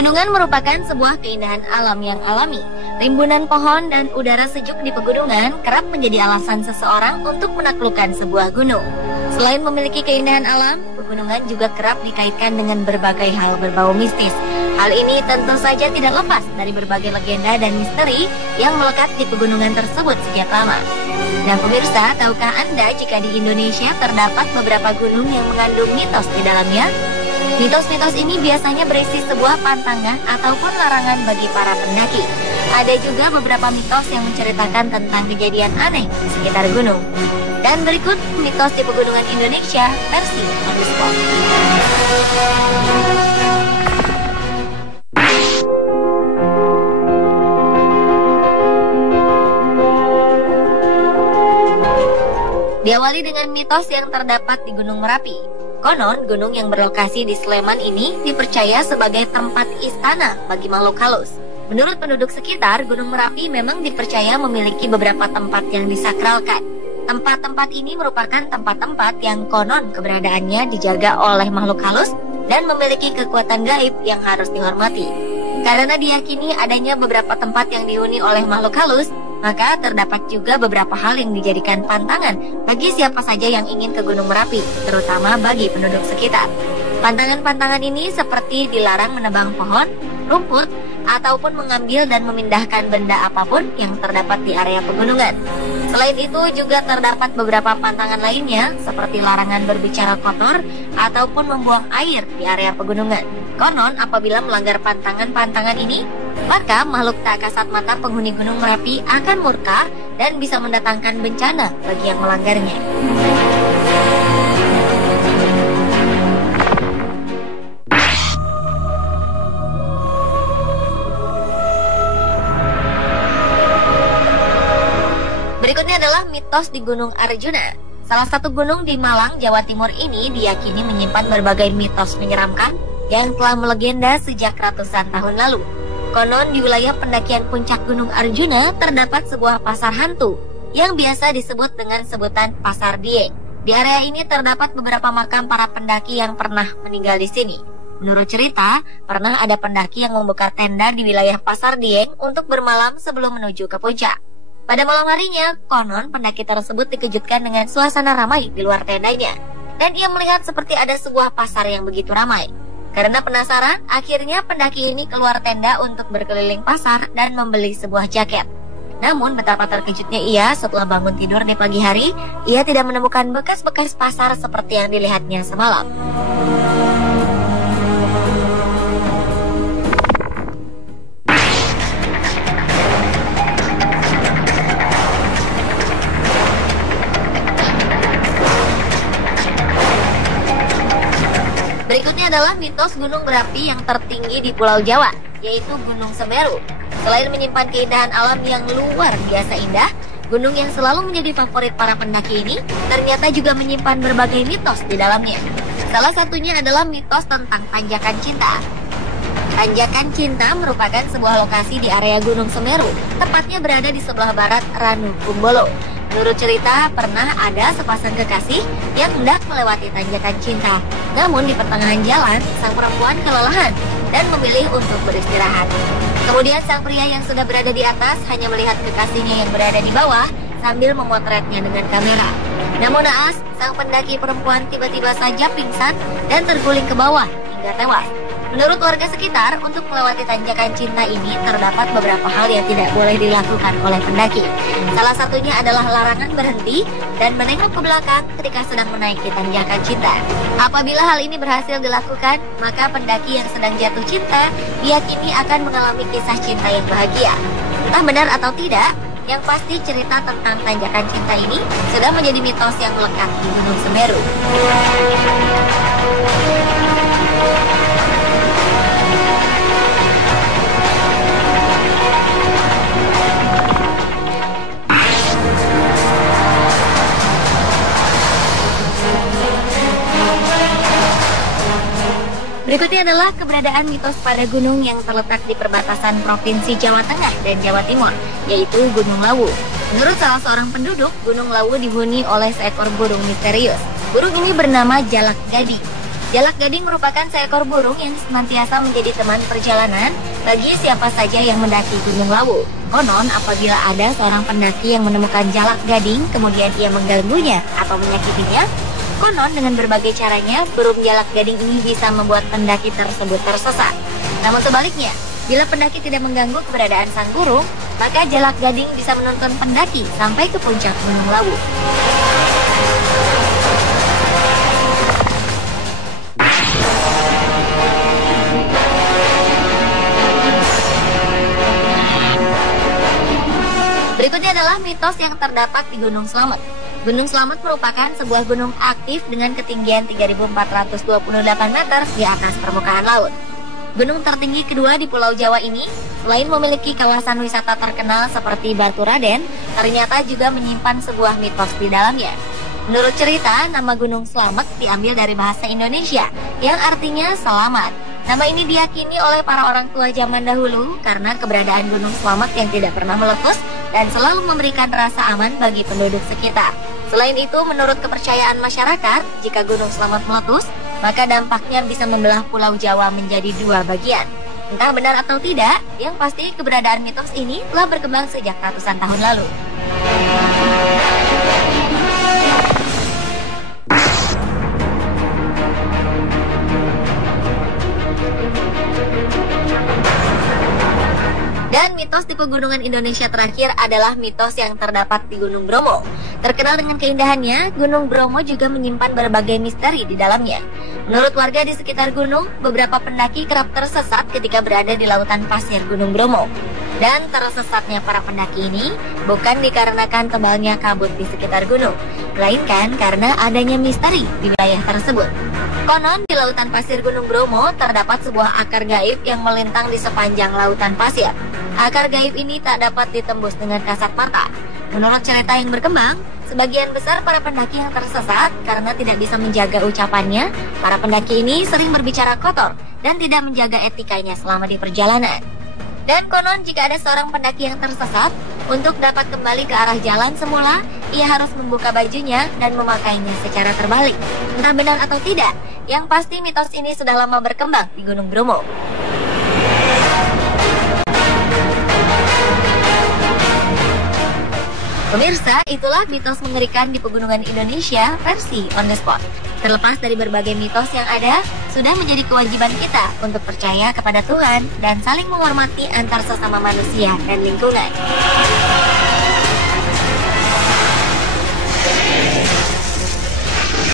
Pegunungan merupakan sebuah keindahan alam yang alami. Rimbunan pohon dan udara sejuk di pegunungan kerap menjadi alasan seseorang untuk menaklukkan sebuah gunung. Selain memiliki keindahan alam, pegunungan juga kerap dikaitkan dengan berbagai hal berbau mistis. Hal ini tentu saja tidak lepas dari berbagai legenda dan misteri yang melekat di pegunungan tersebut sejak lama. Nah pemirsa, tahukah Anda jika di Indonesia terdapat beberapa gunung yang mengandung mitos di dalamnya? Mitos-mitos ini biasanya berisi sebuah pantangan ataupun larangan bagi para pendaki. Ada juga beberapa mitos yang menceritakan tentang kejadian aneh di sekitar gunung. Dan berikut mitos di pegunungan Indonesia versi On The Spot. Diawali dengan mitos yang terdapat di Gunung Merapi. Konon, gunung yang berlokasi di Sleman ini dipercaya sebagai tempat istana bagi makhluk halus. Menurut penduduk sekitar, Gunung Merapi memang dipercaya memiliki beberapa tempat yang disakralkan. Tempat-tempat ini merupakan tempat-tempat yang konon keberadaannya dijaga oleh makhluk halus dan memiliki kekuatan gaib yang harus dihormati. Karena diyakini adanya beberapa tempat yang dihuni oleh makhluk halus, maka terdapat juga beberapa hal yang dijadikan pantangan bagi siapa saja yang ingin ke Gunung Merapi, terutama bagi penduduk sekitar. Pantangan-pantangan ini seperti dilarang menebang pohon, rumput, ataupun mengambil dan memindahkan benda apapun yang terdapat di area pegunungan. Selain itu juga terdapat beberapa pantangan lainnya seperti larangan berbicara kotor ataupun membuang air di area pegunungan. Konon apabila melanggar pantangan-pantangan ini, maka makhluk tak kasat mata penghuni Gunung Merapi akan murka dan bisa mendatangkan bencana bagi yang melanggarnya. Berikutnya adalah mitos di Gunung Arjuna. Salah satu gunung di Malang, Jawa Timur ini diyakini menyimpan berbagai mitos menyeramkan yang telah melegenda sejak ratusan tahun lalu. Konon di wilayah pendakian puncak Gunung Arjuna terdapat sebuah pasar hantu yang biasa disebut dengan sebutan Pasar Dieng. Di area ini terdapat beberapa makam para pendaki yang pernah meninggal di sini. Menurut cerita, pernah ada pendaki yang membuka tenda di wilayah Pasar Dieng untuk bermalam sebelum menuju ke puncak. Pada malam harinya, konon pendaki tersebut dikejutkan dengan suasana ramai di luar tendanya, dan ia melihat seperti ada sebuah pasar yang begitu ramai. Karena penasaran, akhirnya pendaki ini keluar tenda untuk berkeliling pasar dan membeli sebuah jaket. Namun betapa terkejutnya ia setelah bangun tidur di pagi hari, ia tidak menemukan bekas-bekas pasar seperti yang dilihatnya semalam. Berikutnya adalah mitos gunung berapi yang tertinggi di Pulau Jawa, yaitu Gunung Semeru. Selain menyimpan keindahan alam yang luar biasa indah, gunung yang selalu menjadi favorit para pendaki ini ternyata juga menyimpan berbagai mitos di dalamnya. Salah satunya adalah mitos tentang Tanjakan Cinta. Tanjakan Cinta merupakan sebuah lokasi di area Gunung Semeru, tepatnya berada di sebelah barat Ranu Kumbolo. Menurut cerita, pernah ada sepasang kekasih yang hendak melewati Tanjakan Cinta. Namun di pertengahan jalan, sang perempuan kelelahan dan memilih untuk beristirahat. Kemudian sang pria yang sudah berada di atas hanya melihat kekasihnya yang berada di bawah sambil memotretnya dengan kamera. Namun naas, sang pendaki perempuan tiba-tiba saja pingsan dan terguling ke bawah hingga tewas. Menurut warga sekitar, untuk melewati Tanjakan Cinta ini terdapat beberapa hal yang tidak boleh dilakukan oleh pendaki. Salah satunya adalah larangan berhenti dan menengok ke belakang ketika sedang menaiki Tanjakan Cinta. Apabila hal ini berhasil dilakukan, maka pendaki yang sedang jatuh cinta diyakini akan mengalami kisah cinta yang bahagia. Entah benar atau tidak, yang pasti cerita tentang Tanjakan Cinta ini sudah menjadi mitos yang melekat di Gunung Semeru. Berikutnya adalah keberadaan mitos pada gunung yang terletak di perbatasan Provinsi Jawa Tengah dan Jawa Timur, yaitu Gunung Lawu. Menurut salah seorang penduduk, Gunung Lawu dihuni oleh seekor burung misterius. Burung ini bernama Jalak Gading. Jalak gading merupakan seekor burung yang senantiasa menjadi teman perjalanan bagi siapa saja yang mendaki Gunung Lawu. Konon, apabila ada seorang pendaki yang menemukan jalak gading, kemudian ia mengganggunya atau menyakitinya, konon dengan berbagai caranya, burung jalak gading ini bisa membuat pendaki tersebut tersesat. Namun sebaliknya, bila pendaki tidak mengganggu keberadaan sang burung, maka jalak gading bisa menuntun pendaki sampai ke puncak Gunung Lawu. Berikutnya adalah mitos yang terdapat di Gunung Slamet. Gunung Slamet merupakan sebuah gunung aktif dengan ketinggian 3.428 meter di atas permukaan laut. Gunung tertinggi kedua di Pulau Jawa ini, selain memiliki kawasan wisata terkenal seperti Batu Raden, ternyata juga menyimpan sebuah mitos di dalamnya. Menurut cerita, nama Gunung Slamet diambil dari bahasa Indonesia, yang artinya selamat. Nama ini diyakini oleh para orang tua zaman dahulu karena keberadaan Gunung Slamet yang tidak pernah meletus dan selalu memberikan rasa aman bagi penduduk sekitar. Selain itu, menurut kepercayaan masyarakat, jika Gunung Slamet meletus, maka dampaknya bisa membelah Pulau Jawa menjadi dua bagian. Entah benar atau tidak, yang pasti keberadaan mitos ini telah berkembang sejak ratusan tahun lalu. Dan mitos di pegunungan Indonesia terakhir adalah mitos yang terdapat di Gunung Bromo. Terkenal dengan keindahannya, Gunung Bromo juga menyimpan berbagai misteri di dalamnya. Menurut warga di sekitar gunung, beberapa pendaki kerap tersesat ketika berada di lautan pasir Gunung Bromo. Dan tersesatnya para pendaki ini bukan dikarenakan tebalnya kabut di sekitar gunung, melainkan karena adanya misteri di wilayah tersebut. Konon, di lautan pasir Gunung Bromo terdapat sebuah akar gaib yang melintang di sepanjang lautan pasir. Akar gaib ini tak dapat ditembus dengan kasat mata. Menurut cerita yang berkembang, sebagian besar para pendaki yang tersesat karena tidak bisa menjaga ucapannya. Para pendaki ini sering berbicara kotor dan tidak menjaga etikanya selama di perjalanan. Dan konon, jika ada seorang pendaki yang tersesat, untuk dapat kembali ke arah jalan semula, ia harus membuka bajunya dan memakainya secara terbalik. Entah benar atau tidak, yang pasti mitos ini sudah lama berkembang di Gunung Bromo. Pemirsa, itulah mitos mengerikan di pegunungan Indonesia versi On The Spot. Terlepas dari berbagai mitos yang ada, sudah menjadi kewajiban kita untuk percaya kepada Tuhan dan saling menghormati antar sesama manusia dan lingkungan.